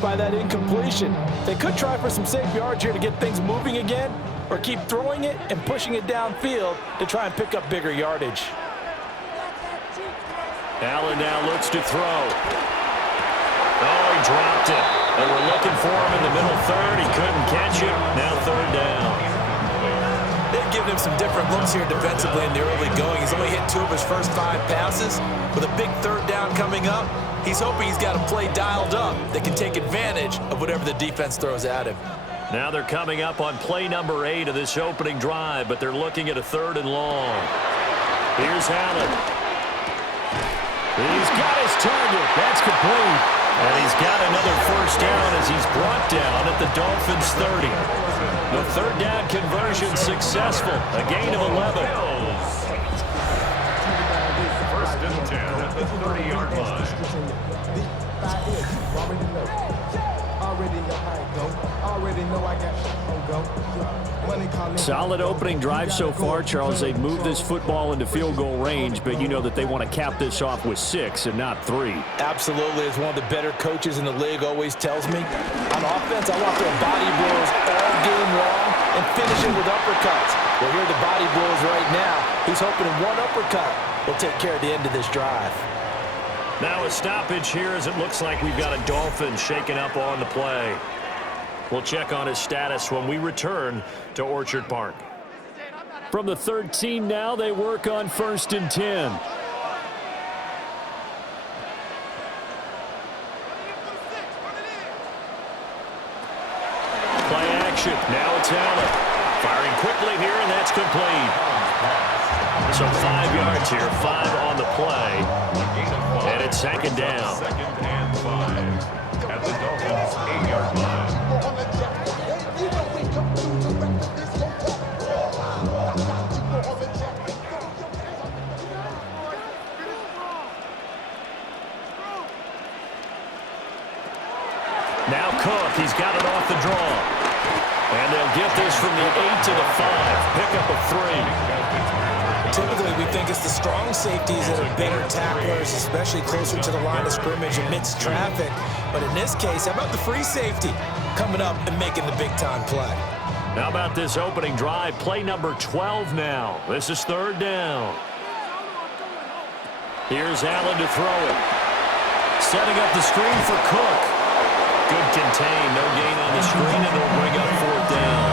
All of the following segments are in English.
by that incompletion. They could try for some safe yards here to get things moving again, or keep throwing it and pushing it downfield to try and pick up bigger yardage. Allen now looks to throw. Oh, he dropped it. They were looking for him in the middle third. He couldn't catch it. Now third down. They've given him some different looks here defensively in the early going. He's only hit 2 of his first 5 passes. With a big third down coming up, he's hoping he's got a play dialed up that can take advantage of whatever the defense throws at him. Now they're coming up on play number 8 of this opening drive, but they're looking at a 3rd and long. Here's Allen. He's got his target. That's complete. And he's got another first down as he's brought down at the Dolphins' 30. The 3rd down conversion successful. A gain of 11. First and 10 at the 30-yard line. Solid opening drive so far, Charles. They've moved this football into field goal range, but you know that they want to cap this off with 6 and not 3. Absolutely. As one of the better coaches in the league always tells me, on offense, I want their body blows all game long and finish it with uppercuts. Well, here are the body blows right now. He's hoping one uppercut will take care of the end of this drive. Now a stoppage here as it looks like we've got a Dolphin shaking up on the play. We'll check on his status when we return to Orchard Park. From the 13 now, they work on 1st and 10. Play action. Now it's Allen. Firing quickly here, and that's complete. So 5 yards here, 5 on the play. And it's 2nd down. 2nd and 5 at the Dolphins' 8-yard line. Now Cook, he's got it off the draw. And they'll get this from the 8 to the 5. Pickup of 3. Typically, we think it's the strong safeties that are better tacklers, especially closer to the line of scrimmage amidst traffic. But in this case, how about the free safety coming up and making the big-time play? How about this opening drive? Play number 12 now. This is 3rd down. Here's Allen to throw it. Setting up the screen for Cook. Good contain. No gain on the screen, and it'll bring up 4th down.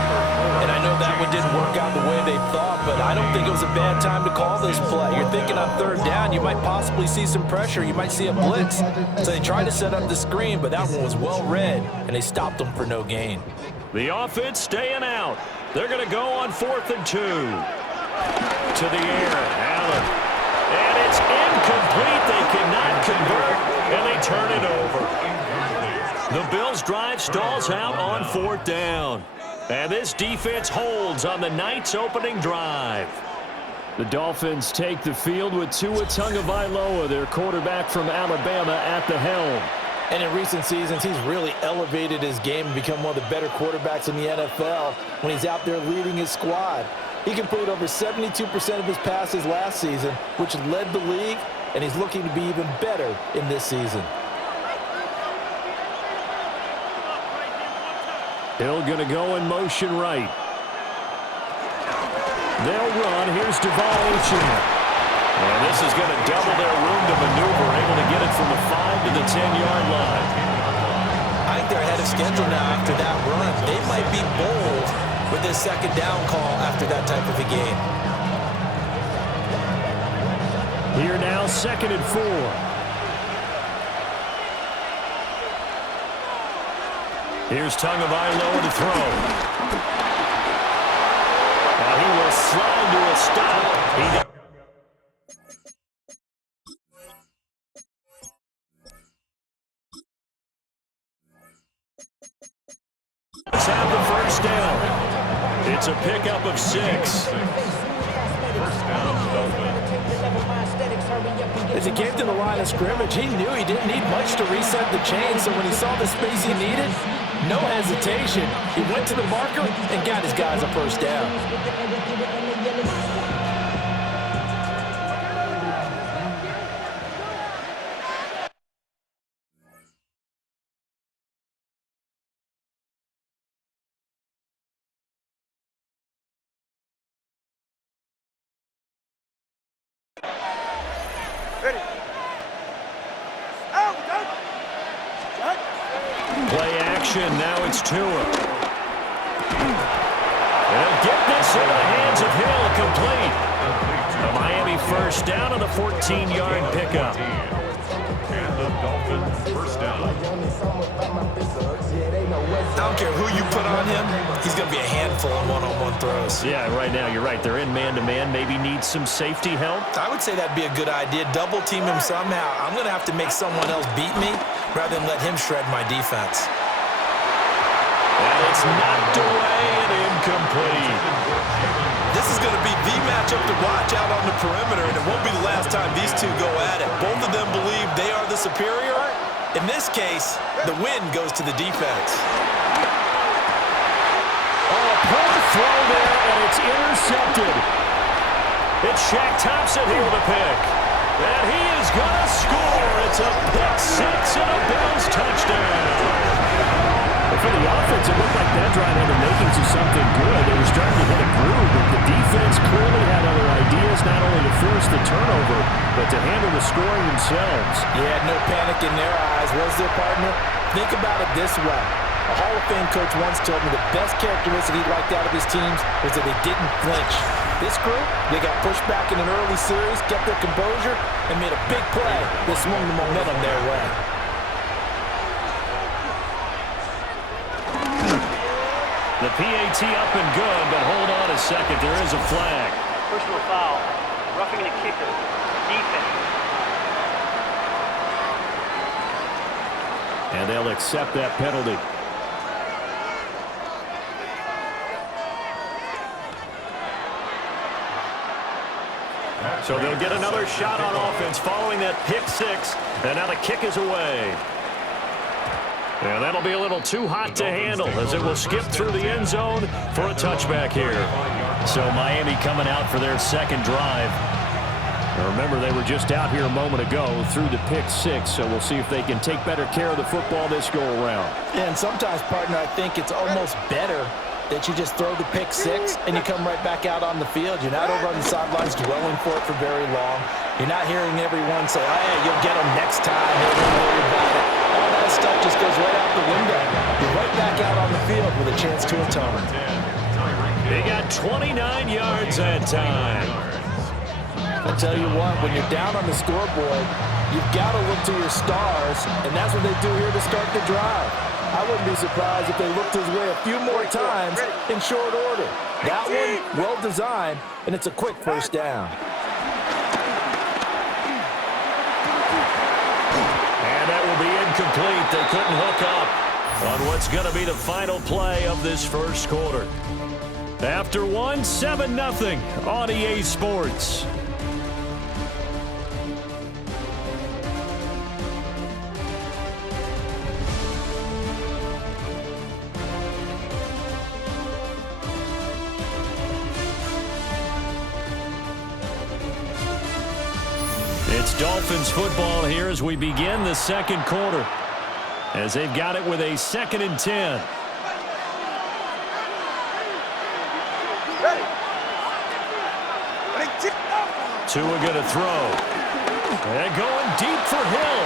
And I know that one didn't work out the way they thought, but I don't think it was a bad time to call this play. You're thinking on 3rd down, you might possibly see some pressure. You might see a blitz. So they tried to set up the screen, but that one was well read, and they stopped them for no gain. The offense staying out. They're going to go on 4th and 2. To the air, Allen. And it's incomplete. They cannot convert, and they turn it over. The Bills' drive stalls out on 4th down. And this defense holds on the night's opening drive. The Dolphins take the field with Tua Tagovailoa, their quarterback from Alabama, at the helm. And in recent seasons, he's really elevated his game and become one of the better quarterbacks in the NFL when he's out there leading his squad. He completed over 72% of his passes last season, which led the league, and he's looking to be even better in this season. Hill going to go in motion right. They'll run. Here's Duval H. And this is going to double their room to maneuver, able to get it from the 5 to the 10-yard line. I think they're ahead of schedule now after that run. They might be bold with this 2nd down call after that type of a game. Here now, 2nd and 4. Here's Tagovailoa to throw. Now he will slide to a stop. Let's have the first down. It's a pickup of 6. As he came to the line of scrimmage, he knew he didn't need much to reset the chain, so when he saw the space he needed, no hesitation. He went to the marker and got his guys a first down. Play action. Now it's Tua. And get this into the hands of Hill. Complete. A Miami first down on the 14-yard pickup. And the Dolphins first down. I don't care who you put on him, he's going to be a handful on one-on-one throws. Yeah, right now, you're right. They're in man-to-man. Maybe need some safety help. I would say that'd be a good idea. Double team him somehow. I'm going to have to make someone else beat me rather than let him shred my defense. And it's knocked away and incomplete. This is going to be the matchup to watch out on the perimeter, and it won't be the last time these two go at it. Both of them believe they are the superior. In this case, the win goes to the defense. Oh, a poor throw there, and it's intercepted. It's Shaq Thompson here with a pick. And he is going to score. It's a pick six and a Bills touchdown. But for the offense, it looked like that drive had the makings of something good. They were starting to hit a groove, but the defense clearly had other ideas, not only to force the turnover, but to handle the scoring themselves. Yeah, no panic in their eyes, was there, partner? Think about it this way. A Hall of Fame coach once told me the best characteristic he liked out of his teams was that they didn't flinch. This group, they got pushed back in an early series, kept their composure, and made a big play that swung the momentum their way. The PAT up and good, but hold on a second. There is a flag. Personal foul. Roughing the kicker. Defense. And they'll accept that penalty. So they'll get another shot on offense following that pick six. And now the kick is away. And that'll be a little too hot to handle as it will skip through the end zone for a touchback here. So Miami coming out for their second drive. Now remember, they were just out here a moment ago through the pick six, so we'll see if they can take better care of the football this go-around. And sometimes, partner, I think it's almost better that you just throw the pick six and you come right back out on the field. You're not over on the sidelines dwelling for it for very long. You're not hearing everyone say, oh, yeah, you'll get them next time. Hey, don't worry about it. All that stuff just goes right out the window. You're right back out on the field with a chance to atone. They got 29 yards that time. I'll tell you what, when you're down on the scoreboard, you've got to look to your stars, and that's what they do here to start the drive. I wouldn't be surprised if they looked his way a few more times in short order. That one, well designed, and it's a quick first down. And that will be incomplete. They couldn't hook up on what's going to be the final play of this first quarter. After one, 7-0 on EA Sports. It's Dolphins football here as we begin the second quarter, as they've got it with a 2nd and 10. Tua going to throw. And going deep for Hill.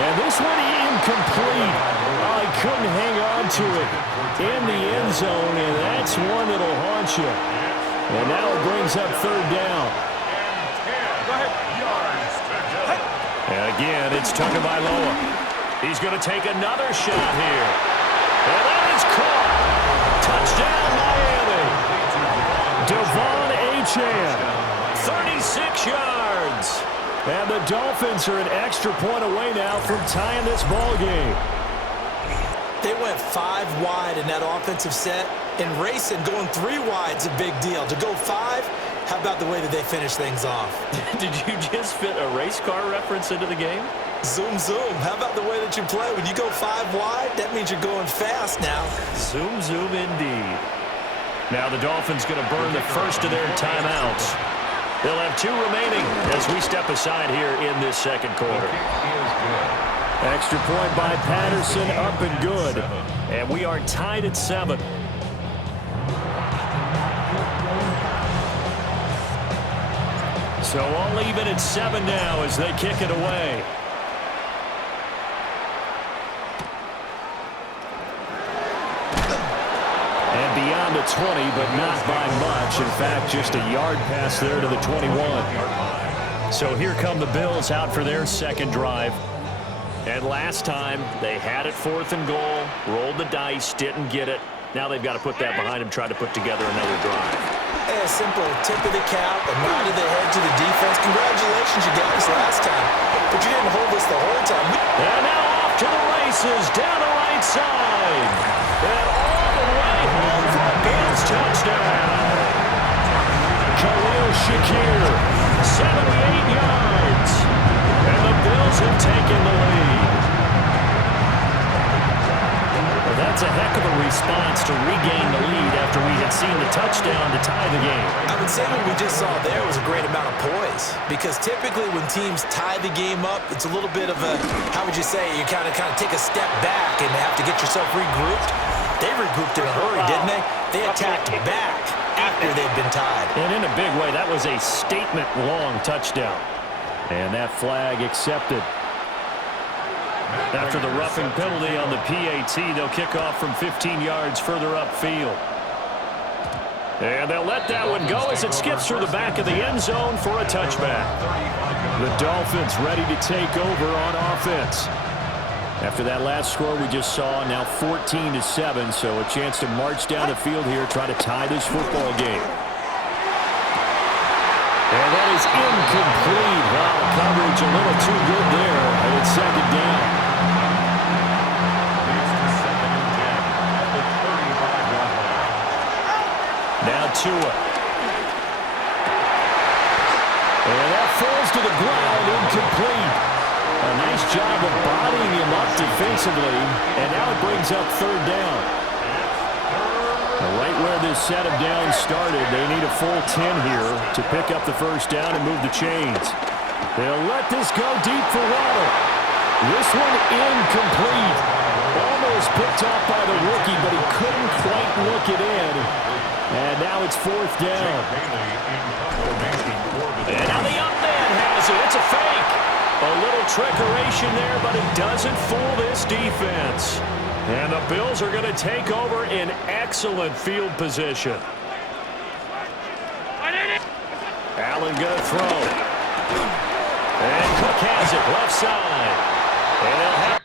And this one incomplete. Oh, he couldn't hang on to it in the end zone, and that's one that'll haunt you. And now it brings up 3rd down. And again, it's Tagovailoa. He's going to take another shot here. And that is caught. Touchdown, Miami. Devon Achane. 36 yards. And the Dolphins are an extra point away now from tying this ball game. They went 5 wide in that offensive set, and racing going 3 wide is a big deal. To go 5, how about the way that they finish things off? Did you just fit a race car reference into the game? Zoom, zoom. How about the way that you play? When you go 5 wide, that means you're going fast now. Zoom, zoom indeed. Now the Dolphins going to burn the first of their timeouts. They'll have 2 remaining as we step aside here in this second quarter. Extra point by Patterson, up and good. And we are tied at 7. So all even at 7 now as they kick it away. down to 20, but not by much. In fact, just a yard pass there to the 21. So here come the Bills out for their second drive. And last time, they had it 4th and goal, rolled the dice, didn't get it. Now they've got to put that behind them, try to put together another drive. A simple tip of the cap, a nod of the head to the defense. Congratulations, you got us last time, but you didn't hold us the whole time. And now off to the races, down the right side. And all the way home for a Bills touchdown. Khalil Shakir, 78 yards. And the Bills have taken the lead. Well, that's a heck of a response to regain the lead after we had seen the touchdown to tie the game. I would say what we just saw there was a great amount of poise, because typically when teams tie the game up, it's a little bit of a, how would you say, you kind of take a step back and have to get yourself regrouped. They regrouped in a hurry, didn't they? They attacked back after they'd been tied. And in a big way, that was a statement-long touchdown. And that flag accepted. After the roughing penalty on the PAT, they'll kick off from 15 yards further upfield. And they'll let that one go as it skips through the back of the end zone for a touchback. The Dolphins ready to take over on offense. After that last score we just saw, now 14-7, so a chance to march down the field here, try to tie this football game. And that is incomplete. Wow, the coverage a little too good there, and it's second down. Now Tua. And that falls to the ground, incomplete. A nice job of bodying him up defensively, and now it brings up third down. Right where this set of downs started, they need a full 10 here to pick up the first down and move the chains. They'll let this go deep for Waddle. This one incomplete. Almost picked off by the rookie, but he couldn't quite look it in. And now it's fourth down. And now the up man has it. It's a fake. A little trickeration there, but it doesn't fool this defense. And the Bills are going to take over in excellent field position. Allen going to throw. And Cook has it left side. And they'll have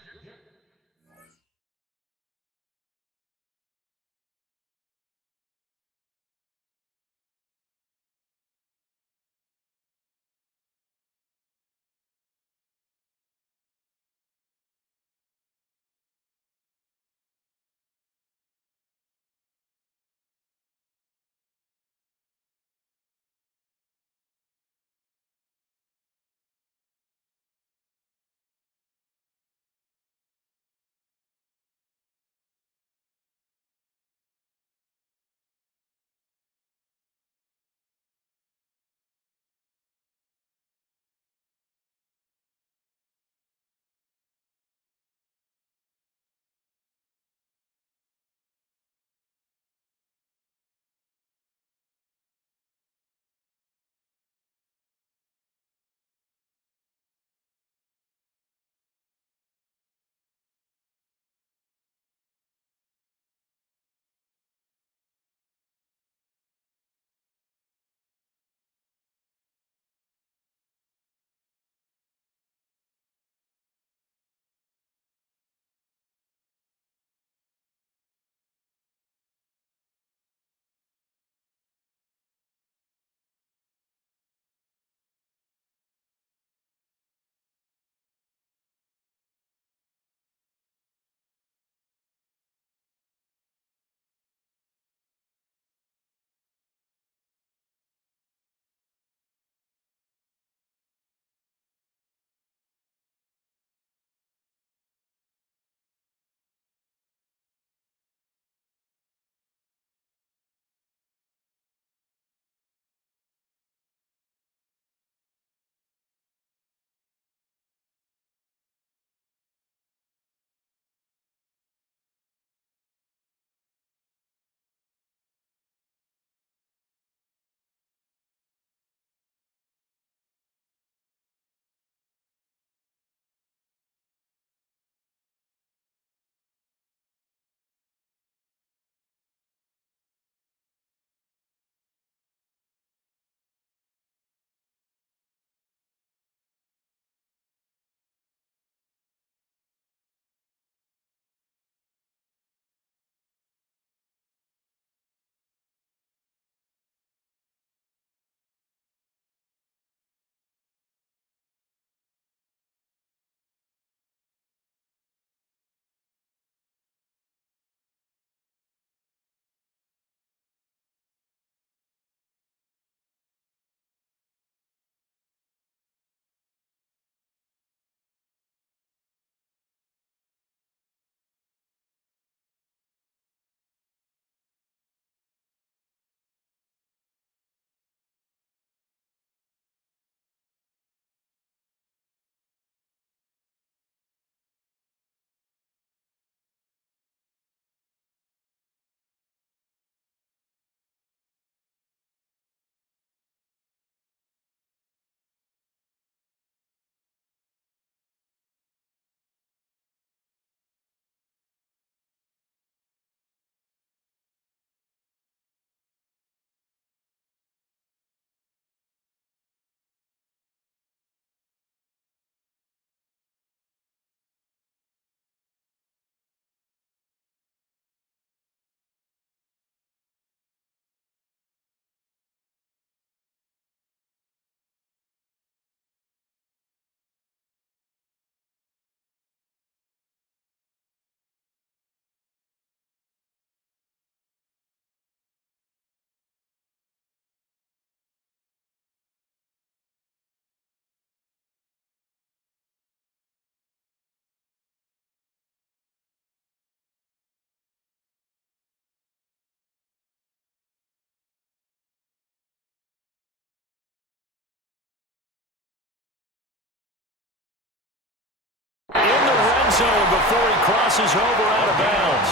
zone before he crosses over out of bounds.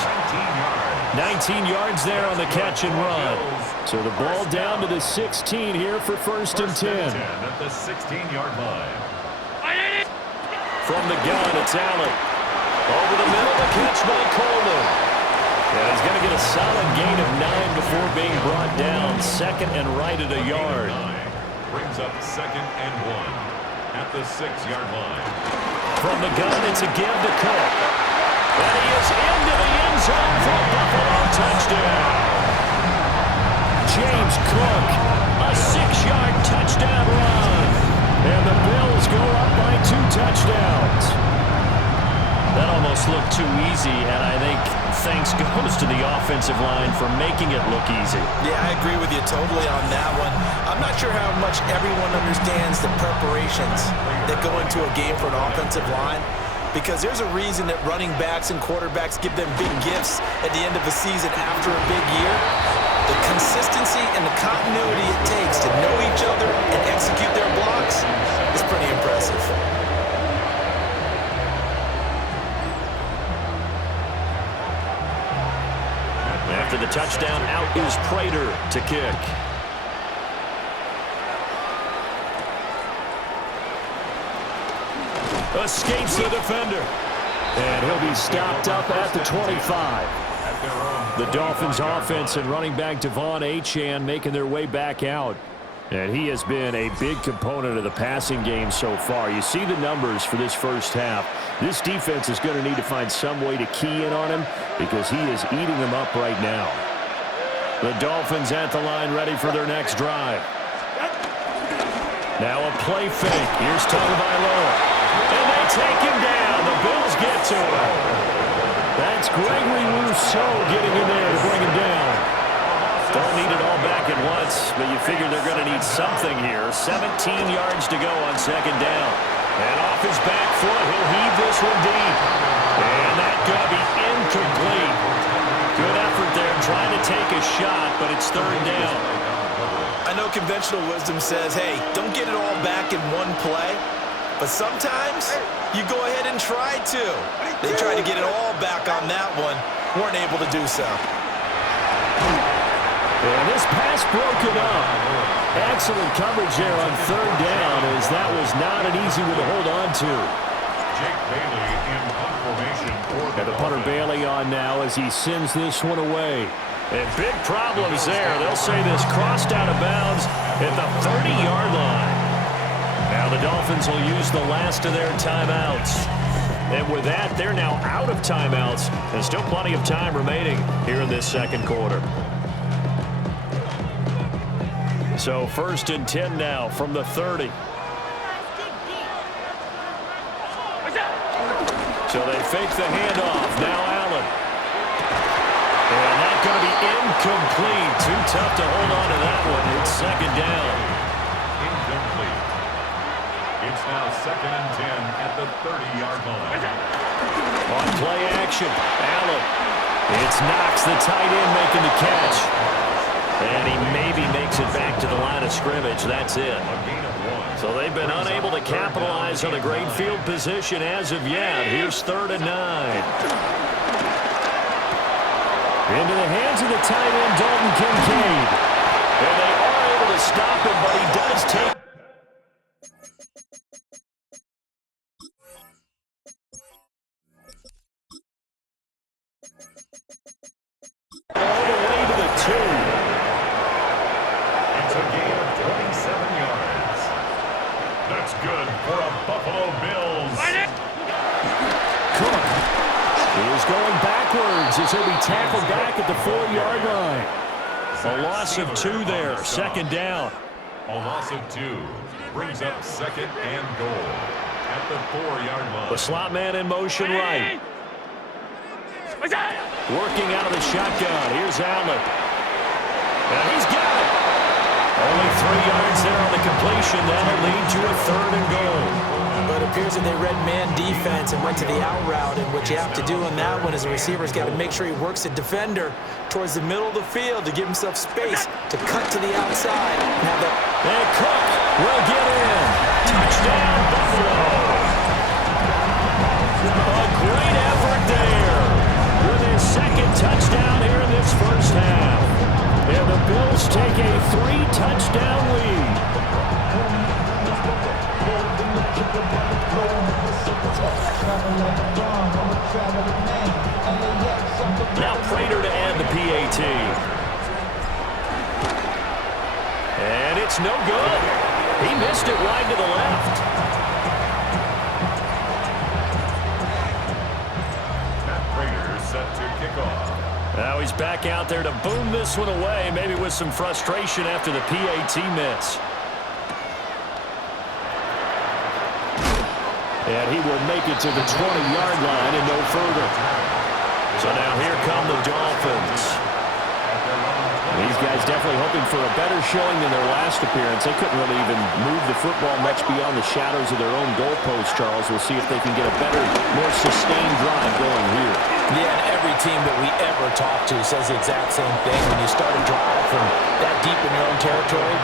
19 yards there on the catch and run. So the ball down to the 16 here for first and 10. At the 16-yard line. From the gun, it's Allen. Over the middle, the catch by Coleman. And he's going to get a solid gain of 9 before being brought down. Second and right at a yard. Brings up second and 1 at the 6-yard line. From the gun, it's a give to Cook. And he is into the end zone for a Buffalo touchdown. James Cook, a 6-yard touchdown run. And the Bills go up by 2 touchdowns. That almost looked too easy, and I think thanks goes to the offensive line for making it look easy. Yeah, I agree with you totally on that one. I'm not sure how much everyone understands the preparations that go into a game for an offensive line, because there's a reason that running backs and quarterbacks give them big gifts at the end of a season after a big year. The consistency and the continuity it takes to know each other and execute their blocks is pretty impressive. After the touchdown, out is Prater to kick. Escapes the defender. And he'll be stopped up at the 25. The Dolphins offense and running back Devon Achane making their way back out. And he has been a big component of the passing game so far. You see the numbers for this first half. This defense is going to need to find some way to key in on him because he is eating them up right now. The Dolphins at the line ready for their next drive. Now a play fake. Here's Tagovailoa. And they take him down. The Bills get to him. That's Gregory Rousseau getting in there to bring him down. Don't need it all back at once, but you figure they're going to need something here. 17 yards to go on second down. And off his back foot, he'll heave this one deep. And that's going to be incomplete. Good effort there trying to take a shot, but it's third down. I know conventional wisdom says, hey, don't get it all back in one play. But sometimes you go ahead and try to. They tried to get it all back on that one. Weren't able to do so. And this pass broken up. Excellent coverage there on third down, as that was not an easy one to hold on to. Jake Bailey in punt formation for And the punter Bailey on now as he sends this one away. And big problems there. They'll say this crossed out of bounds at the 30-yard line. Now the Dolphins will use the last of their timeouts. And with that, they're now out of timeouts. And still plenty of time remaining here in this second quarter. So first and 10 now from the 30. So they fake the handoff. Now Allen. And that's going to be incomplete. Too tough to hold on to that one. It's second down. incomplete. It's now second and 10 at the 30-yard line. On play action, Allen. It's Knox, the tight end, making the catch. And he maybe makes it back to the line of scrimmage. That's it. So they've been unable to capitalize on a great field position as of yet. Here's third and 9. Into the hands of the tight end, Dalton Kincaid. And they are able to stop him, but he does take. All the way to the 2. It's a gain of 27 yards. That's good for a Buffalo Bills. Cook is going backwards as he'll be tackled back at the 4-yard line. A loss of 2 there, second down. A loss of 2 brings up second and goal at the 4-yard line. The slot man in motion right. Working out of the shotgun. Here's Allen. And he's got it. Only 3 yards there on the completion. That'll lead to a third and goal. But it appears that they read man defense and went to the out route. And what you have to do on that one is the receiver's got to make sure he works the defender towards the middle of the field to give himself space to cut to the outside. And Cook will get in. Touchdown, Buffalo. A great Prater to add the PAT. And it's no good. He missed it wide to the left. Matt Prater set to kick off. Now he's back out there to boom this one away, maybe with some frustration after the PAT miss. And he will make it to the 20-yard line and no further. So now here come the Dolphins. These guys definitely hoping for a better showing than their last appearance. They couldn't really even move the football much beyond the shadows of their own goalpost, Charles. We'll see if they can get a better, more sustained drive going here. Yeah, and every team that we ever talk to says the exact same thing. When you start a drive from that deep in your own territory,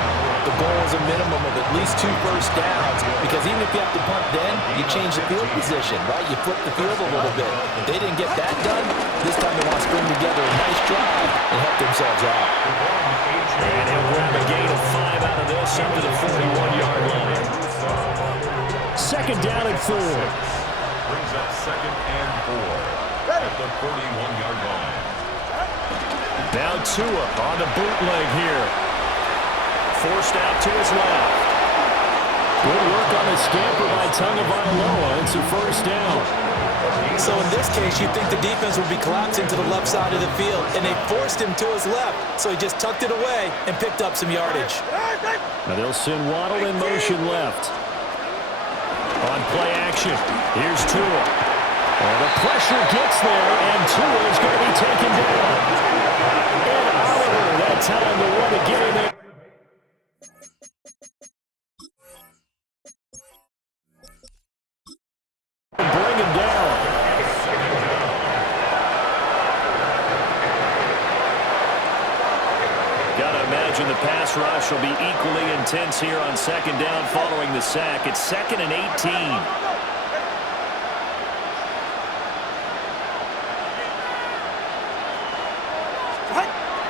the goal is a minimum of at least 2 first downs, because even if you have to punt then, you change the field position, right? You flip the field a little bit. If they didn't get that done, this time they want to string together a nice drive and help themselves out. And he'll grab a gain of 5 out of this up to the 41-yard line. Second down and 4. Brings up 2nd and 4 at the 41-yard line. Now Tua on the bootleg here. Forced out to his left. Good work on the scamper by Tagovailoa. It's a first down. So in this case, you'd think the defense would be collapsing to the left side of the field, and they forced him to his left, so he just tucked it away and picked up some yardage. Now they'll send Waddle in motion left. On play action, here's Tua. And the pressure gets there, and Tua is going to be taken down. And Oliver, that time to win a game there. Bring him down. Gotta imagine the pass rush will be equally intense here on second down following the sack. It's 2nd and 18.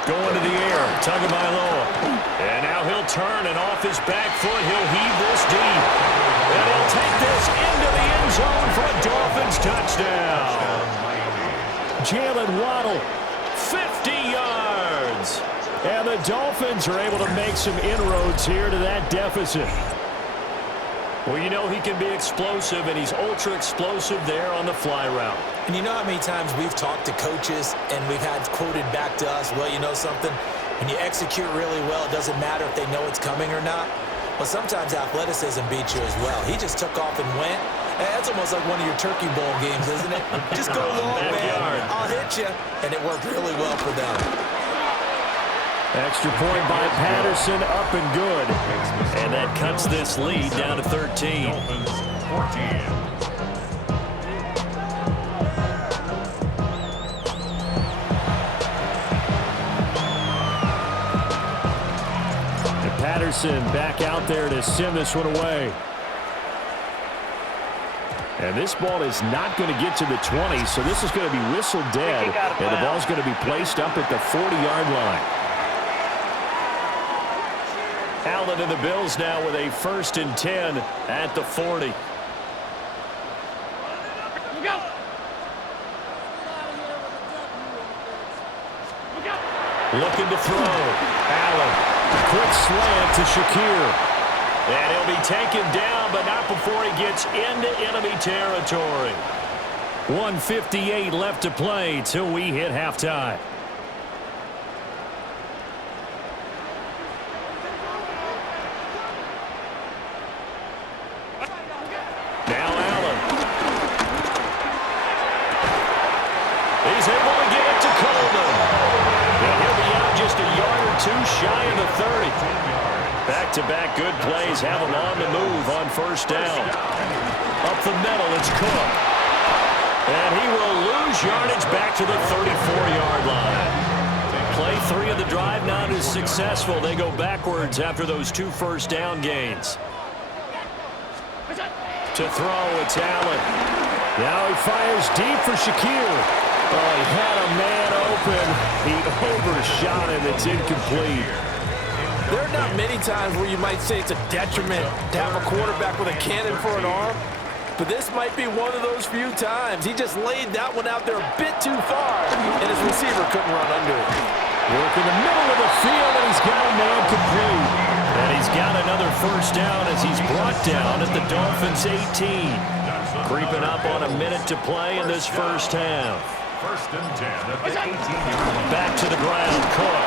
Going to the air, Tagovailoa. And now he'll turn, and off his back foot, he'll heave this deep. And he'll take this into the end zone for a Dolphins touchdown. Jalen Waddle, 50 yards. And the Dolphins are able to make some inroads here to that deficit. Well, you know he can be explosive, and he's ultra-explosive there on the fly route. And you know how many times we've talked to coaches and we've had quoted back to us, well, you know something? When you execute really well, it doesn't matter if they know it's coming or not. Well, sometimes athleticism beats you as well. He just took off and went. That's almost like one of your Turkey Bowl games, isn't it? Just go long, man. I'll hit you. And it worked really well for them. Extra point by Patterson, up and good. And that cuts this lead down to 13. Dolphins 14. Patterson back out there to send this one away. And this ball is not going to get to the 20, so this is going to be whistled dead. And the ball's going to be placed up at the 40-yard line. Allen and the Bills now with a 1st and 10 at the 40. Looking to throw. Allen. Quick slant to Shakir. And he'll be taken down, but not before he gets into enemy territory. 1:58 left to play till we hit halftime. Now Allen. He's able to get it to Coleman. And he'll be out just a yard or two shy of the 30. Back-to-back good plays have him on the move on 1st down. Up the middle, it's Cook. And he will lose yardage back to the 34-yard line. Play 3 of the drive not as successful. They go backwards after those 2 first down gains. To throw, it's Allen. Now he fires deep for Shakir. Oh, he had a man open. He overshot him. It's incomplete. There are not many times where you might say it's a detriment to have a quarterback with a cannon for an arm. but this might be one of those few times. He just laid that one out there a bit too far, and his receiver couldn't run under it. Work in the middle of the field, and he's got a man complete. And he's got another first down as he's brought down at the Dolphins' 18. Creeping up on a minute to play in this first half. First and 10 at the 18-yard line. Back to the ground, Cook.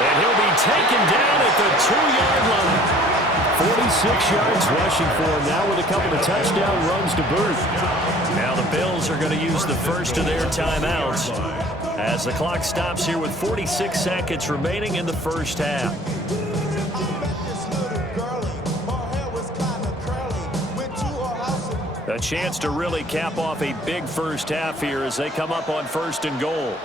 And he'll be taken down at the 2-yard line. 46 yards rushing for him now with a couple of touchdown runs to boot. Now the Bills are going to use the first of their timeouts as the clock stops here with 46 seconds remaining in the first half. A chance to really cap off a big first half here as they come up on first and goal.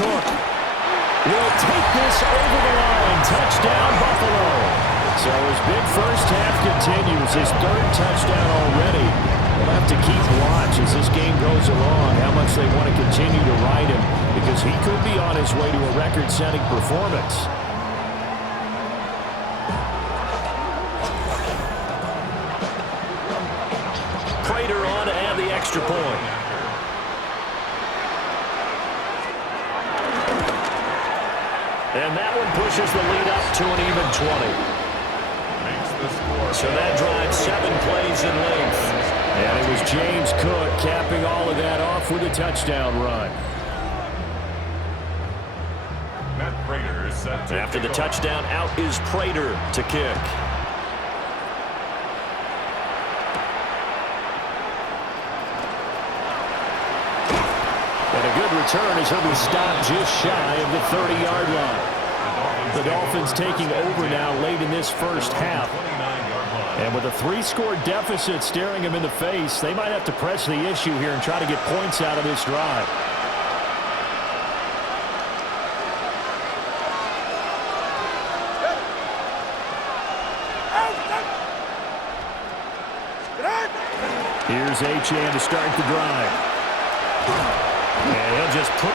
Cook will take this over the line. Touchdown, Buffalo. So his big first half continues. His third touchdown already. We'll have to keep watch as this game goes along, how much they want to continue to ride him, because he could be on his way to a record-setting performance. Prater on to add the extra point. And that one pushes the lead up to an even 20. So that drives 7 plays in length. And it was James Cook capping all of that off with a touchdown run. Matt Prater is set to After the kick off. touchdown, out is Prater to kick. And a good return as he'll be stopped just shy of the 30-yard line. The Dolphins taking over now late in this first half. And with a 3-score deficit staring him in the face, they might have to press the issue here and try to get points out of this drive. Here's Achane to start the drive. And he'll just put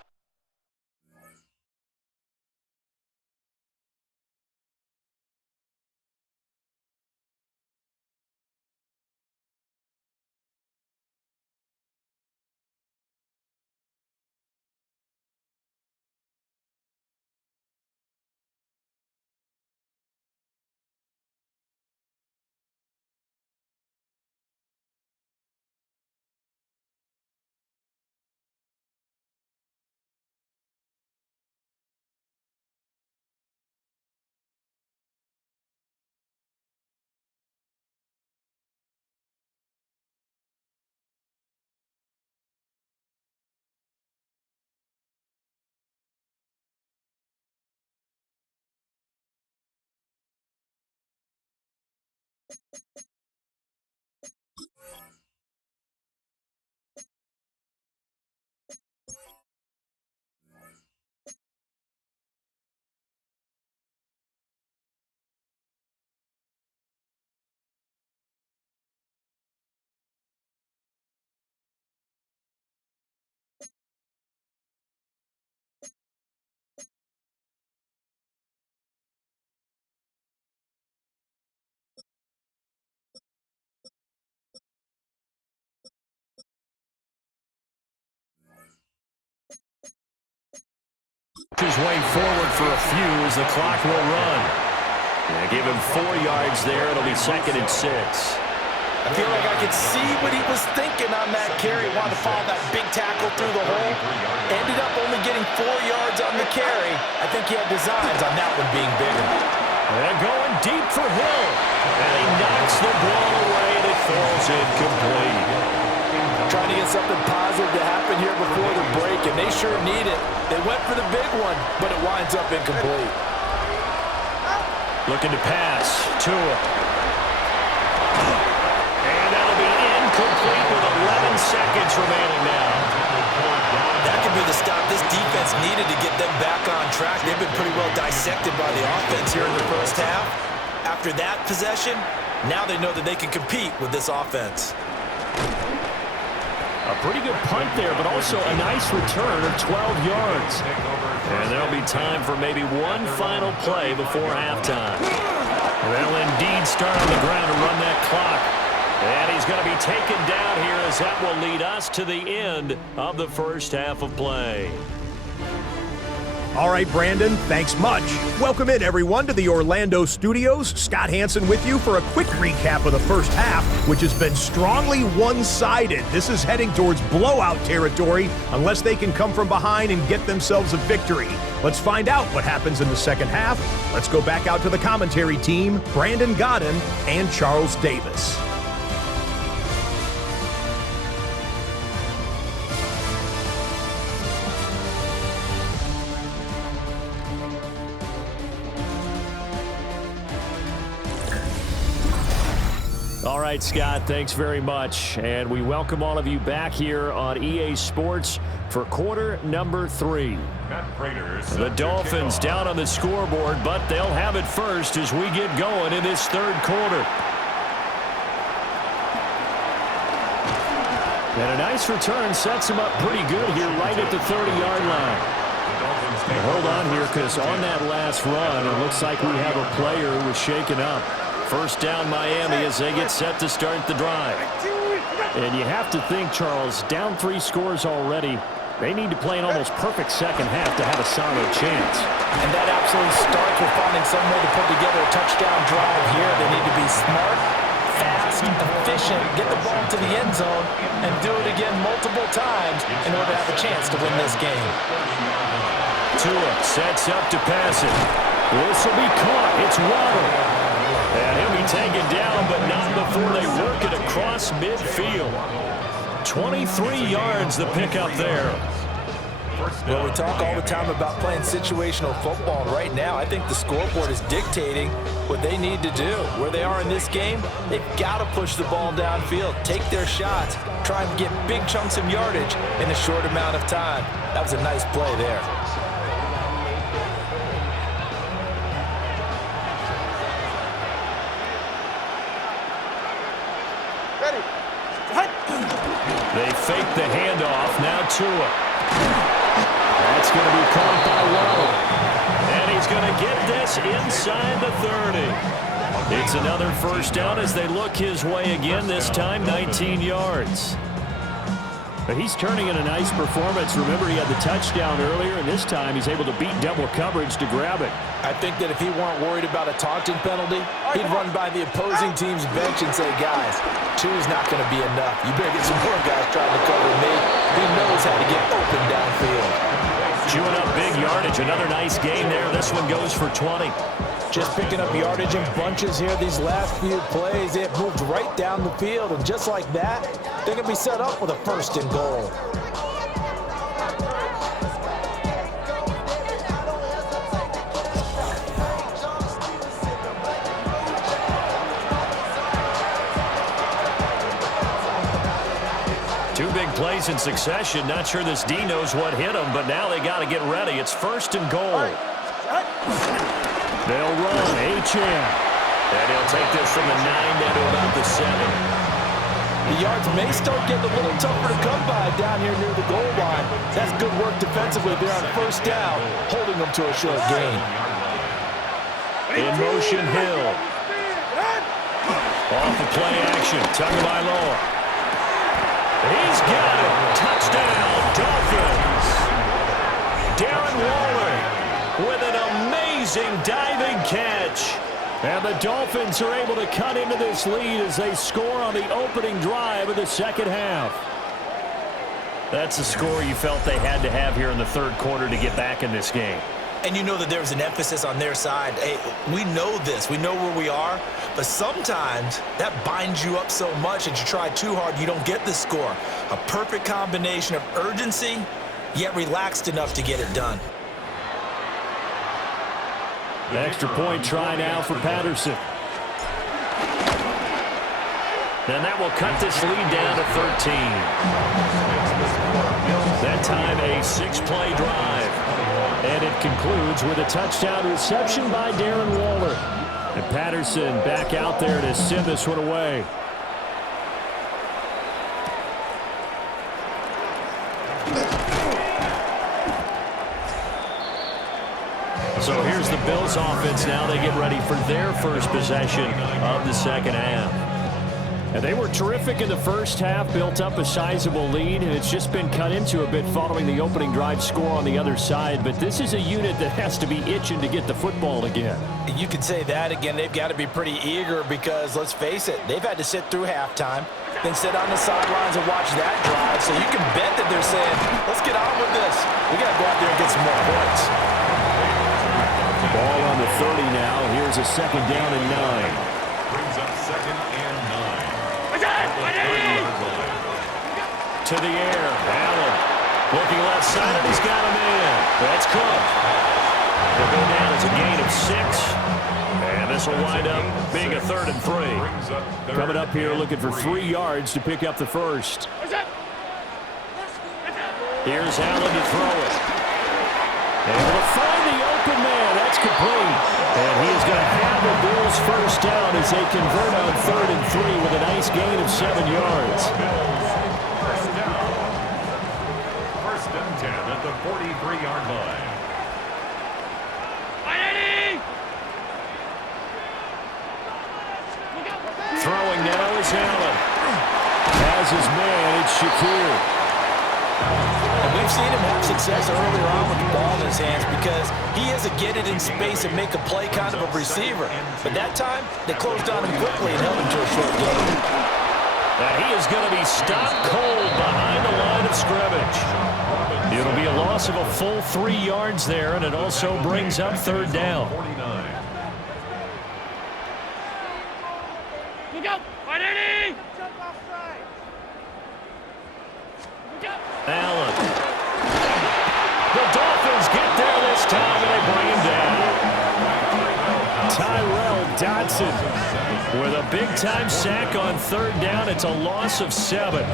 his way forward for a few as the clock will run. Yeah, give him 4 yards there. It'll be 2nd and 6. I feel like I could see what he was thinking on that carry. Wanted to follow that big tackle through the hole. Ended up only getting 4 yards on the carry. I think he had designs on that one being bigger. And going deep for Hill. And he knocks the ball away, and it falls incomplete. Trying to get something positive to happen here before the break, and they sure need it. They went for the big one, but it winds up incomplete. Looking to pass. Tua. And that'll be incomplete with 11 seconds remaining now. That could be the stop this defense needed to get them back on track. They've been pretty well dissected by the offense here in the first half. After that possession, now they know that they can compete with this offense. A pretty good punt there, but also a nice return of 12 yards. And there'll be time for maybe one final play before halftime. They'll indeed start on the ground to run that clock. And he's going to be taken down here as that will lead us to the end of the first half of play. All right, Brandon, thanks much. Welcome in, everyone, to the Orlando studios. Scott Hansen with you for a quick recap of the first half, which has been strongly one-sided. This is heading towards blowout territory unless they can come from behind and get themselves a victory. Let's find out what happens in the second half. Let's go back out to the commentary team, Brandon Godden and Charles Davis. All right, Scott, thanks very much. And we welcome all of you back here on EA Sports for quarter number 3. The Dolphins down on the scoreboard, but they'll have it first as we get going in this third quarter. And a nice return sets them up pretty good here right at the 30-yard line. Hold on here, because on that last run, it looks like we have a player who was shaken up. First down Miami as they get set to start the drive. And you have to think, Charles, down 3 scores already. They need to play an almost perfect second half to have a solid chance. And that absolutely starts with finding some way to put together a touchdown drive here. They need to be smart, fast, efficient, get the ball to the end zone, and do it again multiple times in order to have a chance to win this game. Tua sets up to pass it. This will be caught. It's Waddle. And he'll be taken down, but not before they work it across midfield. 23 yards the pickup there. Well, we talk all the time about playing situational football, and right now I think the scoreboard is dictating what they need to do. Where they are in this game, they've got to push the ball downfield, take their shots, try and get big chunks of yardage in a short amount of time. That was a nice play there. They fake the handoff. Now Tua. That's going to be caught by Waddle. And he's going to get this inside the 30. It's another first down as they look his way again, this time 19 yards. But he's turning in a nice performance. Remember, he had the touchdown earlier, and this time he's able to beat double coverage to grab it. I think that if he weren't worried about a taunting penalty, he'd run by the opposing team's bench and say, guys, 2's not going to be enough. You better get some more guys trying to cover me. He knows how to get open downfield. Chewing up big yardage. Another nice gain there. This one goes for 20. Just picking up yardage in bunches here these last few plays. They have moved right down the field, and just like that, they're going to be set up with a first and goal. Two big plays in succession. Not sure this D knows what hit him, but now they got to get ready. It's first and goal. They'll run H.M. And he'll take this from the 9 down to about the 7. The yards may start getting a little tougher to come by down here near the goal line. That's good work defensively there on first down, holding them to a short gain. In motion, Hill. Off the play action, Tagovailoa. He's got it. Touchdown, Dolphins. Darren Waller with an amazing diving catch. And the Dolphins are able to cut into this lead as they score on the opening drive of the second half. That's a score you felt they had to have here in the third quarter to get back in this game. And you know that there's an emphasis on their side. Hey, we know this. We know where we are. But sometimes that binds you up so much that you try too hard, you don't get the score. A perfect combination of urgency, yet relaxed enough to get it done. Extra point try now for Patterson. And that will cut this lead down to 13. That time a 6-play drive. And it concludes with a touchdown reception by Darren Waller. And Patterson back out there to send this one away. So here's the Bills offense now. They get ready for their first possession of the second half. And they were terrific in the first half, built up a sizable lead, and it's just been cut into a bit following the opening drive score on the other side. But this is a unit that has to be itching to get the football again. You could say that again. They've got to be pretty eager because, let's face it, they've had to sit through halftime, then sit on the sidelines and watch that drive. So you can bet that they're saying, let's get on with this. We got to go out there and get some more points. Ball on the 30 now. Here's a second down and 9. Brings up second and 9. To the air, Allen looking left side, and he's got him in. That's Cook. They'll go down as a gain of 6. And this will wind up being a 3rd and 3. Coming up here looking for 3 yards to pick up the first. Here's Allen to throw it. Able to find the open man. That's complete. And he is going to have the Bills first down as they convert on 3rd and 3 with a nice gain of 7 yards. First down. First and 10 at the 43-yard line. Throwing now is Allen. Has his man, it's Shakir. And we've seen him have success earlier on with the ball in his hands because he is a get it in space and make a play kind of a receiver. But that time, they closed on him quickly and held him to a short gain. And he is going to be stopped cold behind the line of scrimmage. It'll be a loss of a full 3 yards there, and it also brings up 3rd down. 49. Allen. The Dolphins get there this time, and they bring him down. Tyrell Dodson with a big-time sack on 3rd down. It's a loss of 7.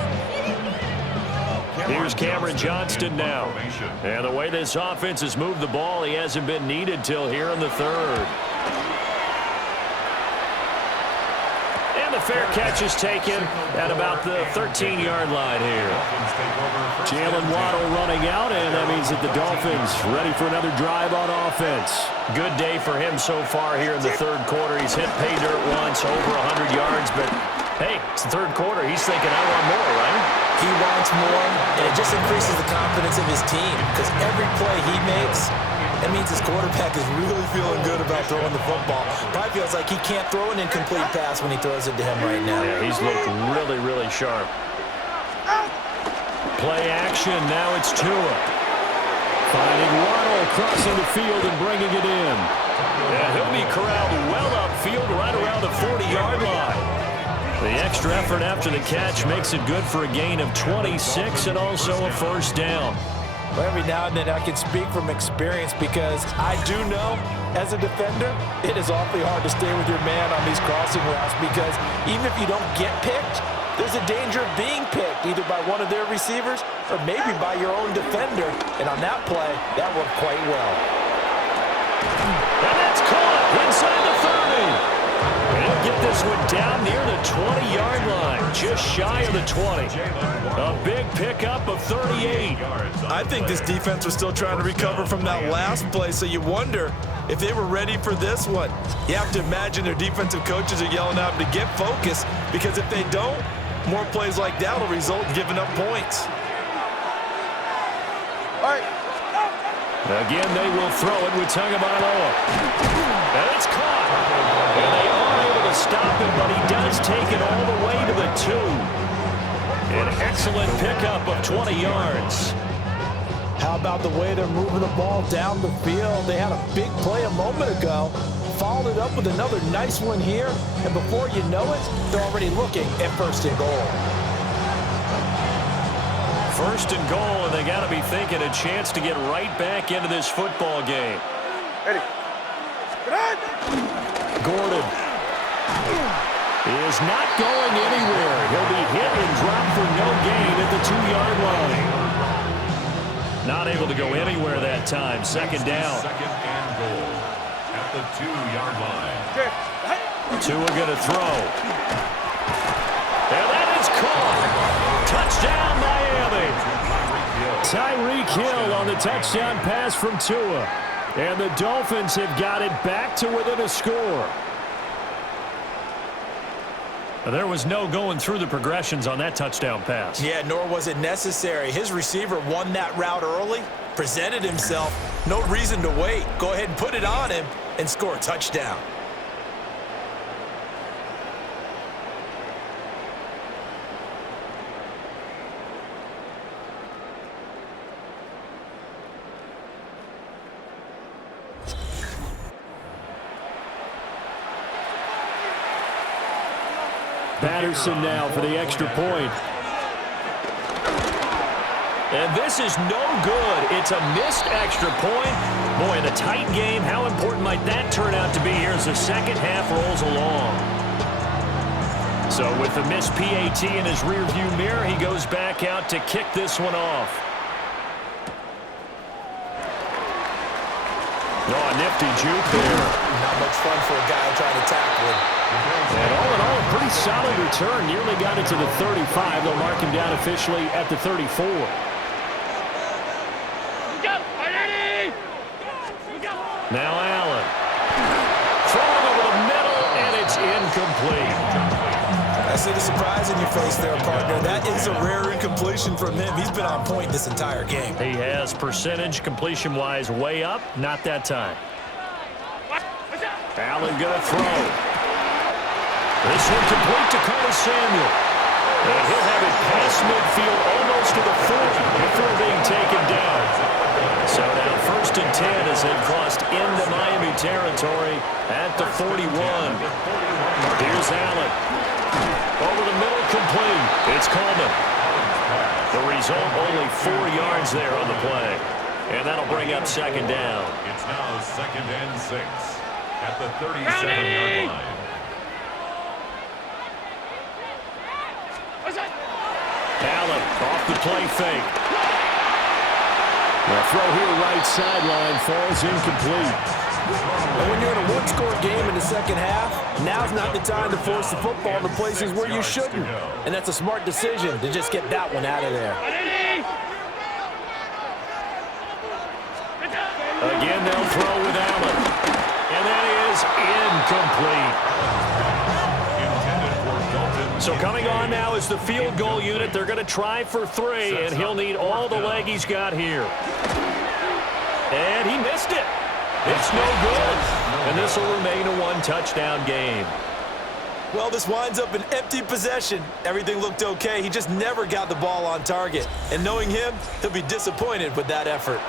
Here's Cameron Johnston now. And the way this offense has moved the ball, he hasn't been needed till here in the 3rd. And the fair catch is taken at about the 13-yard line here. Jalen Waddle running out, and that means that the Dolphins ready for another drive on offense. Good day for him so far here in the 3rd quarter. He's hit pay dirt once, over 100 yards, but hey, it's the 3rd quarter. He's thinking, I want more, right? He wants more, and it just increases the confidence of his team because every play he makes, that means his quarterback is really feeling good about throwing the football. Probably feels like he can't throw an incomplete pass when he throws it to him right now. Yeah, he's looked really, really sharp. Play action, now it's Tua. Finding Waddle, crossing the field and bringing it in. Yeah, he'll be corralled well upfield right around the 40-yard line. The extra effort after the catch makes it good for a gain of 26 and also a first down. Well, every now and then I can speak from experience because I do know as a defender it is awfully hard to stay with your man on these crossing routes because even if you don't get picked, there's a danger of being picked either by one of their receivers or maybe by your own defender. And on that play, that worked quite well. And that's caught inside the 30. And he'll get this one down near the 20-yard line, just shy of the 20. A big pickup of 38. I think this defense was still trying to recover from that last play, so you wonder if they were ready for this one. You have to imagine their defensive coaches are yelling at them to get focused because if they don't, more plays like that will result in giving up points. All right. Again, they will throw it with Tagovailoa. And it's caught. And they are able to stop him, but he does take it all the way to the 2. An excellent pickup of 20 yards. How about the way they're moving the ball down the field? They had a big play a moment ago, followed it up with another nice one here, and before you know it, they're already looking at 1st and goal. 1st and goal, and they got to be thinking a chance to get right back into this football game. Ready. Gordon is not going anywhere. He'll be hit and dropped for no gain at the 2-yard line. Not able to go anywhere that time. 2nd down. 2nd and goal at the 2-yard line. Tua going to throw. And that is caught. Touchdown, Miami. Tyreek Hill on the touchdown pass from Tua. And the Dolphins have got it back to within a score. There was no going through the progressions on that touchdown pass. Yeah, nor was it necessary. His receiver won that route early, presented himself. No reason to wait. Go ahead and put it on him and score a touchdown. Patterson now for the extra point. And this is no good. It's a missed extra point. Boy, in a tight game, how important might that turn out to be here as the second half rolls along? So with the missed PAT in his rearview mirror, he goes back out to kick this one off. Oh, a nifty juke there. Not much fun for a guy trying to tackle him. And all in all, a pretty solid return. Nearly got it to the 35. They'll mark him down officially at the 34. Now Allen. Throwing over the middle, and it's incomplete. I see the surprise in your face there, partner. That is a rare incompletion from him. He's been on point this entire game. He has percentage completion-wise way up. Not that time. Allen gonna throw. This one complete to Curtis Samuel. And he'll have it past midfield almost to the 40 before being taken down. So now 1st and 10 as they've crossed into Miami territory at the 41. Here's Allen. Over the middle, complete. It's Coleman. The result, only 4 yards there on the play. And that'll bring up 2nd down. It's now 2nd and 6 at the 37-yard line. Allen off the play fake. The throw here right sideline falls incomplete. And when you're in a one-score game in the second half, now's not the time to force the football in the places where you shouldn't. And that's a smart decision to just get that one out of there. Again, they'll throw with Allen. And that is incomplete. So coming on now is the field goal unit. They're going to try for 3, and he'll need all the leg he's got here. And he missed it. It's no good. And this will remain a 1-touchdown game. Well, this winds up an empty possession. Everything looked okay. He just never got the ball on target. And knowing him, he'll be disappointed with that effort.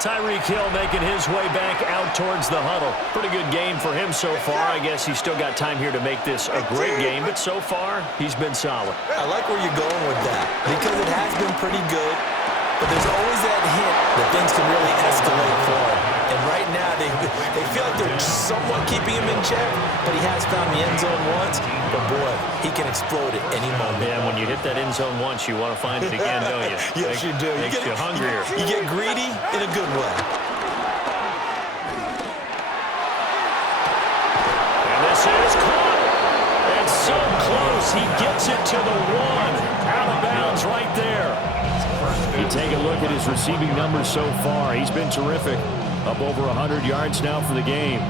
Tyreek Hill making his way back out towards the huddle. Pretty good game for him so far. I guess he's still got time here to make this a great game, but so far, he's been solid. I like where you're going with that because it has been pretty good, but there's always that hint that things can really escalate for him. And right now, they feel like they're somewhat keeping him in check, but he has found the end zone once. But, boy, he can explode at any moment. Yeah, when you hit that end zone once, you want to find it again, don't you? Yes, you do. Makes you hungrier. You get greedy in a good way. And this is caught. It's so close. He gets it to the 1. Out of bounds right there. You take a look at his receiving numbers so far. He's been terrific. Up over 100 yards now for the game.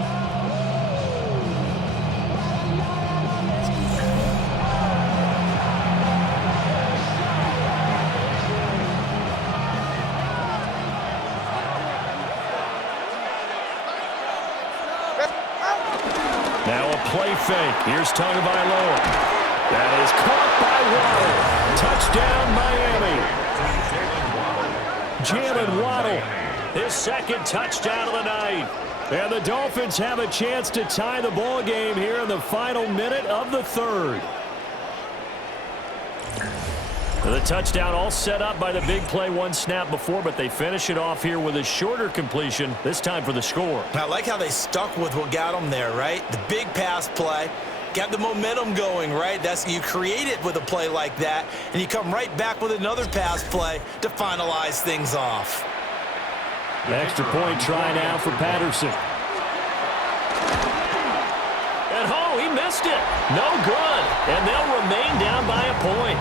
Now a play fake. Here's Tagovailoa. That is caught by Waddle. Touchdown, Miami. Jalen Waddle, his 2nd touchdown of the night. And the Dolphins have a chance to tie the ball game here in the final minute of the 3rd. The touchdown all set up by the big play 1 snap before, but they finish it off here with a shorter completion, this time for the score. I like how they stuck with what got them there, right? The big pass play. Got the momentum going, right? You create it with a play like that, and you come right back with another pass play to finalize things off. Extra point try now for Patterson. And he missed it. No good. And they'll remain down by a point.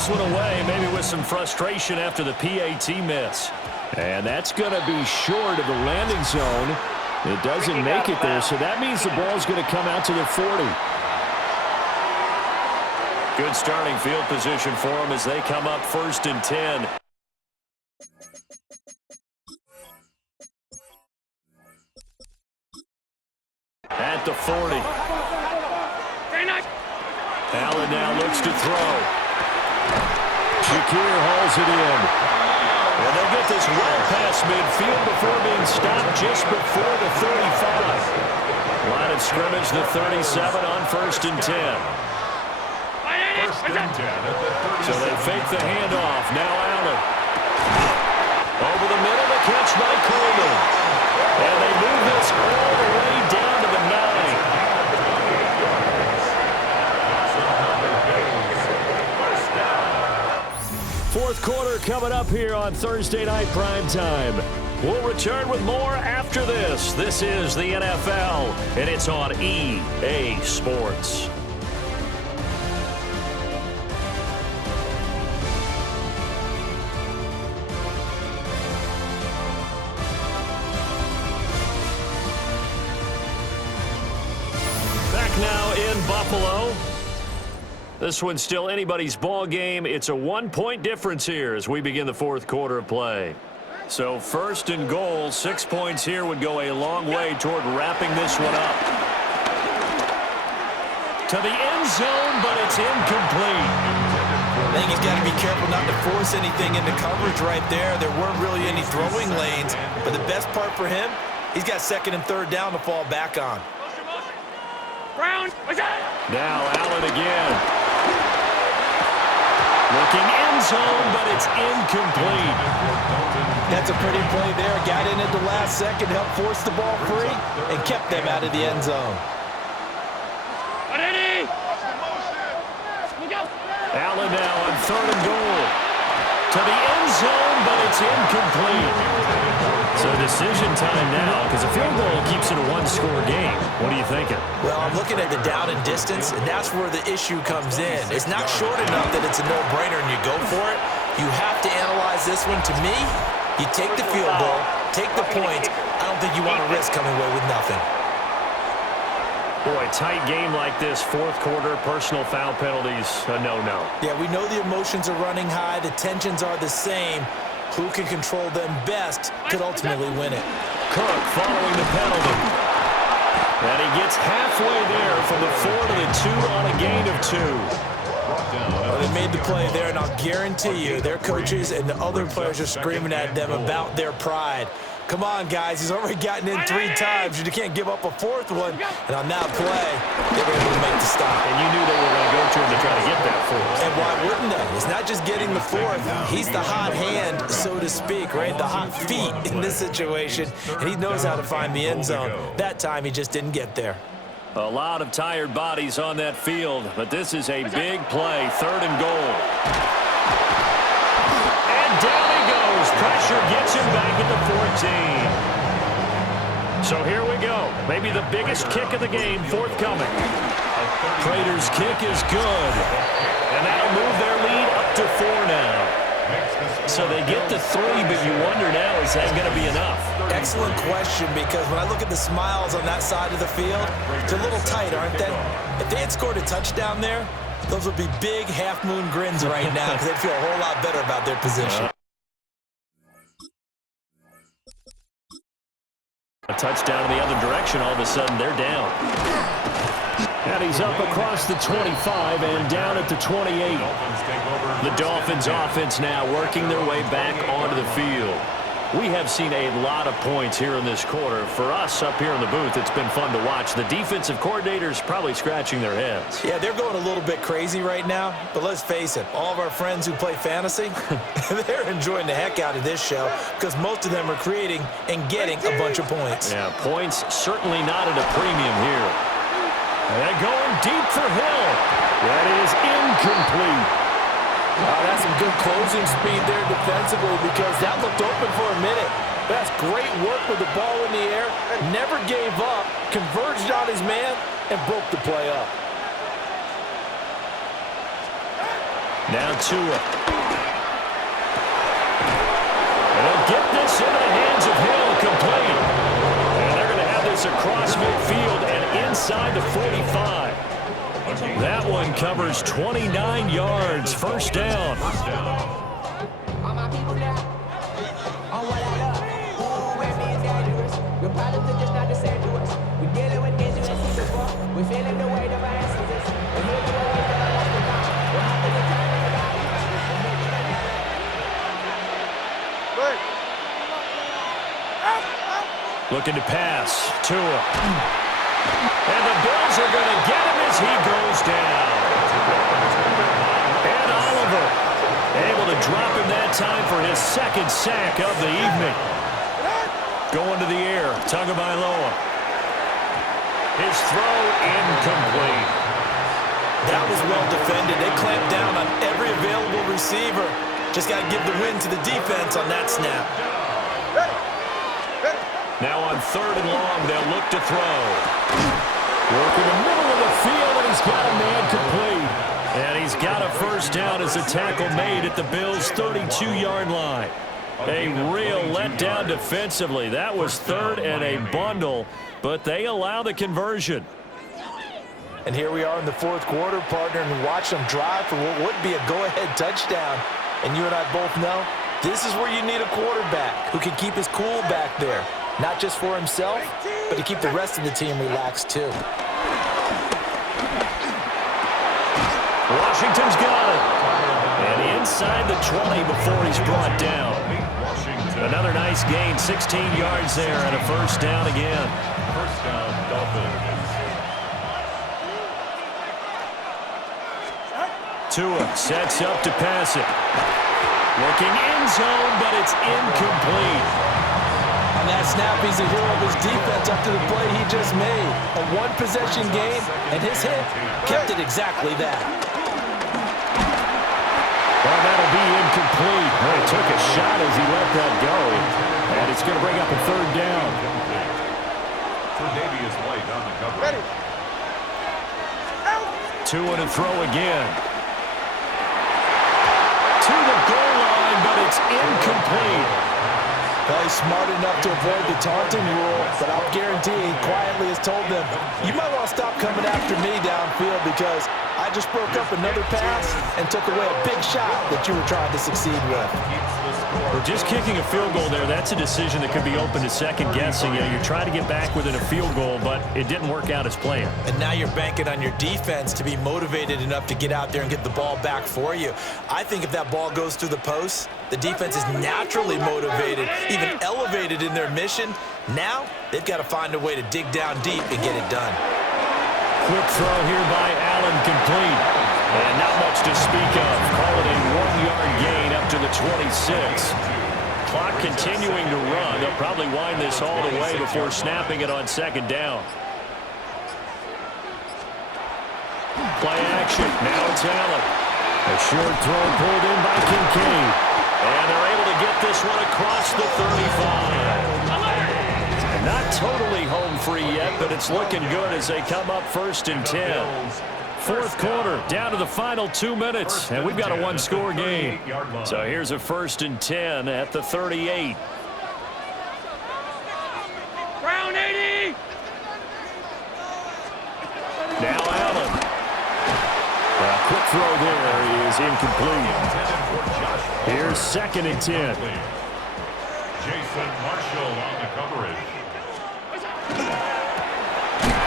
this one away, maybe with some frustration after the PAT miss. And that's going to be short of the landing zone. It doesn't make it there, so that means the ball's going to come out to the 40. Good starting field position for them as they come up 1st and 10. At the 40. Allen now looks to throw. Shakir hauls it in. And they'll get this well past midfield before being stopped just before the 35. Line of scrimmage, the 37 on 1st and 10. So they fake the handoff. Now Allen. Over the middle, the catch by Coleman. And they move this all the way down to the 9. Fourth quarter coming up here on Thursday Night Primetime. We'll return with more after this. This is the NFL, and it's on EA Sports. Back now in Buffalo. This one's still anybody's ball game. It's a 1-point difference here as we begin the fourth quarter of play. So 1st and goal, 6 points here would go a long way toward wrapping this one up. To the end zone, but it's incomplete. I think he's got to be careful not to force anything into coverage right there. There weren't really any throwing lanes, but the best part for him, he's got 2nd and 3rd down to fall back on. Now Allen again. Looking end zone, but it's incomplete. That's a pretty play there. Got in at the last second, helped force the ball free, and kept them out of the end zone. Allen now on 3rd and goal. To the end zone, but it's incomplete. So decision time now, because a field goal keeps it a one-score game. What are you thinking? Well, I'm looking at the down and distance, and that's where the issue comes in. It's not short enough that it's a no-brainer and you go for it. You have to analyze this one. To me, you take the field goal, take the points. I don't think you want to risk coming away with nothing. Boy, tight game like this, fourth quarter, personal foul penalties, a no-no. Yeah, we know the emotions are running high. The tensions are the same. Who can control them best could ultimately win it. Cook following the penalty. And he gets halfway there from the 4 to the 2 on a gain of 2. Well, they made the play there, and I'll guarantee you their coaches and the other players are screaming at them about their pride. Come on, guys. He's already gotten in 3 times. You can't give up a 4th one. And on that play, they were able to make the stop. And you knew they were going to go to him to try to get that 4th. And why wouldn't they? It's not just getting the 4th. He's the hot hand, so to speak, right? The hot feet in this situation. And he knows how to find the end zone. That time, he just didn't get there. A lot of tired bodies on that field, but this is a big play, 3rd and goal. And down he goes. Pressure gets him back at the 14. So here we go. Maybe the biggest kick of the game forthcoming. Prater's kick is good. And that'll move their lead up to 4 now. So they get the 3, but you wonder now, is that going to be enough? Excellent question, because when I look at the smiles on that side of the field, they're a little tight, aren't they? If they had scored a touchdown there, those would be big half-moon grins right now because they'd feel a whole lot better about their position. A touchdown in the other direction, all of a sudden they're down. And he's up across the 25 and down at the 28. The Dolphins offense now working their way back onto the field. We have seen a lot of points here in this quarter. For us up here in the booth, it's been fun to watch. The defensive coordinators probably scratching their heads. Yeah, they're going a little bit crazy right now, but let's face it, all of our friends who play fantasy, they're enjoying the heck out of this show because most of them are creating and getting a bunch of points. Yeah, points certainly not at a premium here. And going deep for Hill. That is incomplete. That's some good closing speed there defensively because that looked open for a minute. That's great work with the ball in the air. Never gave up, converged on his man, and broke the play up. Now Tua. And they'll get this into the hands of Hill, complete. And they're going to have this across midfield and inside the 45. That one covers 29 yards. First down. All my people now, on what I love, who with me is dangerous. Your problems are just not the same to us. We're dealing with things you ain't seen before. We're feeling the weight of our ancestors. We're here to work with our lost down. We'll have to determine the value. Looking to pass. Tua. And the Bills are going to get him as he goes down. And Oliver able to drop him that time for his second sack of the evening. Going to the air. Tagovailoa. His throw incomplete. That was well defended. They clamped down on every available receiver. Just got to give the win to the defense on that snap. Now on 3rd and long, they'll look to throw. Working the middle of the field, and he's got a man complete. And he's got a first down as a tackle made at the Bills' 32-yard line. A real letdown defensively. That was 3rd and a bundle, but they allow the conversion. And here we are in the 4th quarter, partner, and watch them drive for what would be a go-ahead touchdown. And you and I both know this is where you need a quarterback who can keep his cool back there. Not just for himself, but to keep the rest of the team relaxed too. Washington's got it. And inside the 20 before he's brought down. Another nice gain, 16 yards there and a first down again. First down, Dolphins. Tua sets up to pass it. Looking end zone, but it's incomplete. On that snap, he's a hero of his defense up to the play he just made. A one-possession game, and his hit kept it exactly that. Well, that'll be incomplete. Well, he took a shot as he let that go. And it's going to bring up a 3rd down. Tre'Davious White on the cover. Tua to throw again. To the goal line, but it's incomplete. Well, he's smart enough to avoid the taunting rule, but I'll guarantee he quietly has told them, you might want to stop coming after me downfield because I just broke up another pass and took away a big shot that you were trying to succeed with. Or just kicking a field goal there, that's a decision that could be open to second guessing. You know, you're trying to get back within a field goal, but it didn't work out as planned. And now you're banking on your defense to be motivated enough to get out there and get the ball back for you. I think if that ball goes through the posts, the defense is naturally motivated, even elevated in their mission. Now, they've got to find a way to dig down deep and get it done. Quick throw here by Allen, complete. And not much to speak of. Call it a 1-yard gain up to the 26. Clock continuing to run. They'll probably wind this all the way before snapping it on 2nd down. Play action. Now it's Allen. A short throw pulled in by Kincaid. And they're able to get this one across the 35. Not totally home free yet, but it's looking good as they come up 1st and 10. 4th quarter, down to the final 2 minutes, and we've got a 1-score game. So here's a 1st and 10 at the 38. Brown 80! Now Allen. A quick throw there is incomplete. Here's 2nd and 10. Jason Marshall on the coverage.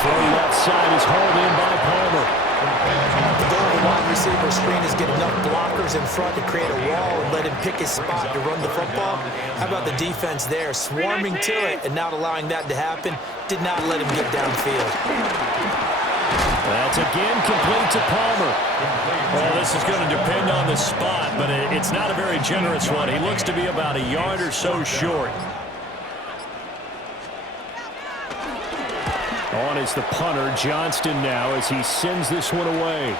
Throw left side is hauled in by Palmer. The goal of the wide receiver screen is get enough blockers in front to create a wall and let him pick his spot to run the football. How about the defense there, swarming to it and not allowing that to happen? Did not let him get downfield. That's again complete to Palmer. Well, this is going to depend on the spot, but it's not a very generous one. He looks to be about a yard or so short. On is the punter, Johnston, now as he sends this one away.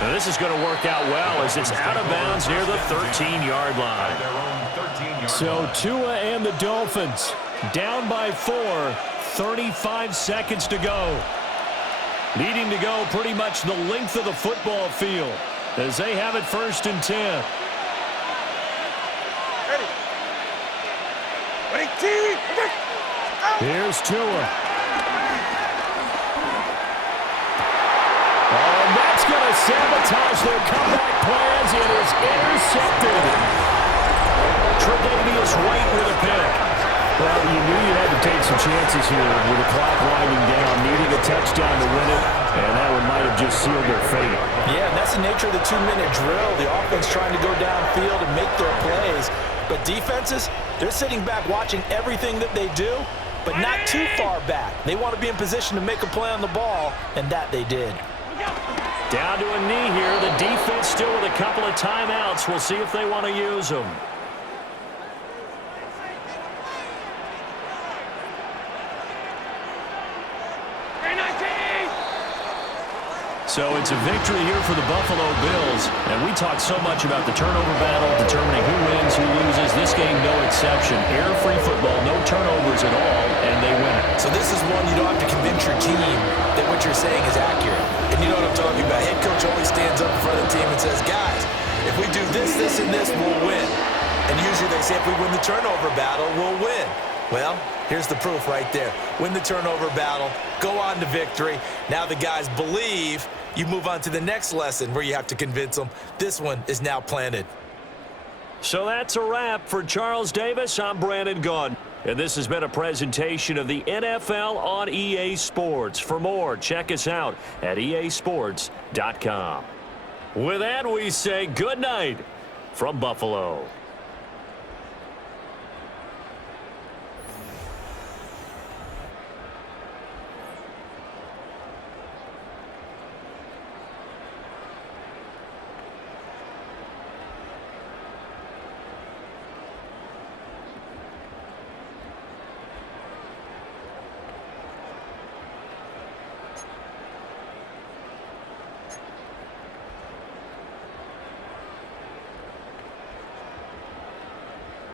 Now this is going to work out well as it's out of bounds near the 13-yard line. So Tua and the Dolphins down by 4, 35 seconds to go. Needing to go pretty much the length of the football field. as they have it 1st and 10. Here's Tua. And that's going to sabotage their comeback plans. It is intercepted. Tre'Davious White with a pick. Well, you knew you had to take some chances here with the clock winding down, needing a touchdown to win it, and that one might have just sealed their fate. Yeah, and that's the nature of the 2-minute drill. The offense trying to go downfield and make their plays. But defenses, they're sitting back watching everything that they do, but not too far back. They want to be in position to make a play on the ball, and that they did. Down to a knee here. The defense still with a couple of timeouts. We'll see if they want to use them. So it's a victory here for the Buffalo Bills. And we talked so much about the turnover battle, determining who wins, who loses. This game, no exception. Air-free football, no turnovers at all, and they win it. So this is one you don't have to convince your team that what you're saying is accurate. And you know what I'm talking about. Head coach always stands up in front of the team and says, guys, if we do this, this, and this, we'll win. And usually they say if we win the turnover battle, we'll win. Well, here's the proof right there. Win the turnover battle, go on to victory. Now the guys believe. You move on to the next lesson where you have to convince them. This one is now planted. So that's a wrap for Charles Davis. I'm Brandon Gaudin. And this has been a presentation of the NFL on EA Sports. For more, check us out at easports.com. With that, we say good night from Buffalo.